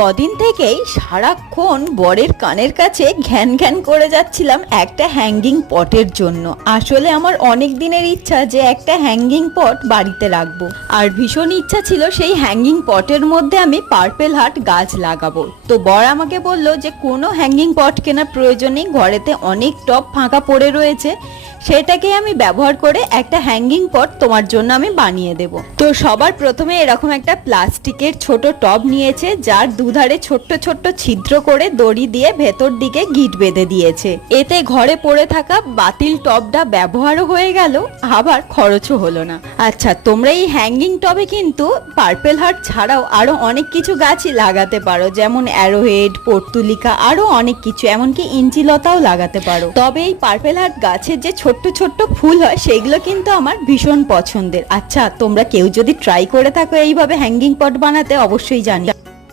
কদিন থেকেই সারাক্ষণ বরের কানের কাছে ঘ্যান ঘ্যান করে যাচ্ছিলাম একটা হ্যাঙ্গিং পটের জন্য। আসলে আমার অনেক দিনের ইচ্ছা যে একটা হ্যাঙ্গিং পট বাড়িতে রাখবো, আর ভীষণ ইচ্ছা ছিল সেই হ্যাঙ্গিং পটের মধ্যে আমি পার্পেল হার্ট গাছ লাগাবো। তো বর আমাকে বলল যে কোনো হ্যাঙ্গিং পট কেনার প্রয়োজন নেই, ঘরেতে অনেক টব ফাঁকা পড়ে রয়েছে, সেটাকে আমি ব্যবহার করে একটা হ্যাঙ্গিং পট তোমার জন্য আমি বানিয়ে দেব। তো সবার প্রথমে এরকম একটা প্লাস্টিকের ছোট টব নিয়েছে, যার দুধারে ছোট্ট ছোট্ট ছিদ্র করে দড়ি দিয়ে ভেতর দিকে গিঁট বেঁধে দিয়েছে। এতে ঘরে পড়ে থাকা বাতিল টবটা ব্যবহারও হয়ে গেল, আবার খরচও হলো না। আচ্ছা, তোমরা এই হ্যাঙ্গিং টবে কিন্তু পার্পেল হার্ট ছাড়াও আরো অনেক কিছু গাছই লাগাতে পারো, যেমন অ্যারোহেড, পর্তুলিকা, আরো অনেক কিছু, এমনকি ইঞ্চিলতাও লাগাতে পারো। তবে এই পার্পেল হার্ট গাছের যে ছোট্ট ছোট্ট ফুল হয় সেগুলো কিন্তু আমার ভীষণ পছন্দের। আচ্ছা, তোমরা কেউ যদি ট্রাই করে থাকো এইভাবে হ্যাঙ্গিং পট বানাতে, অবশ্যই জানি।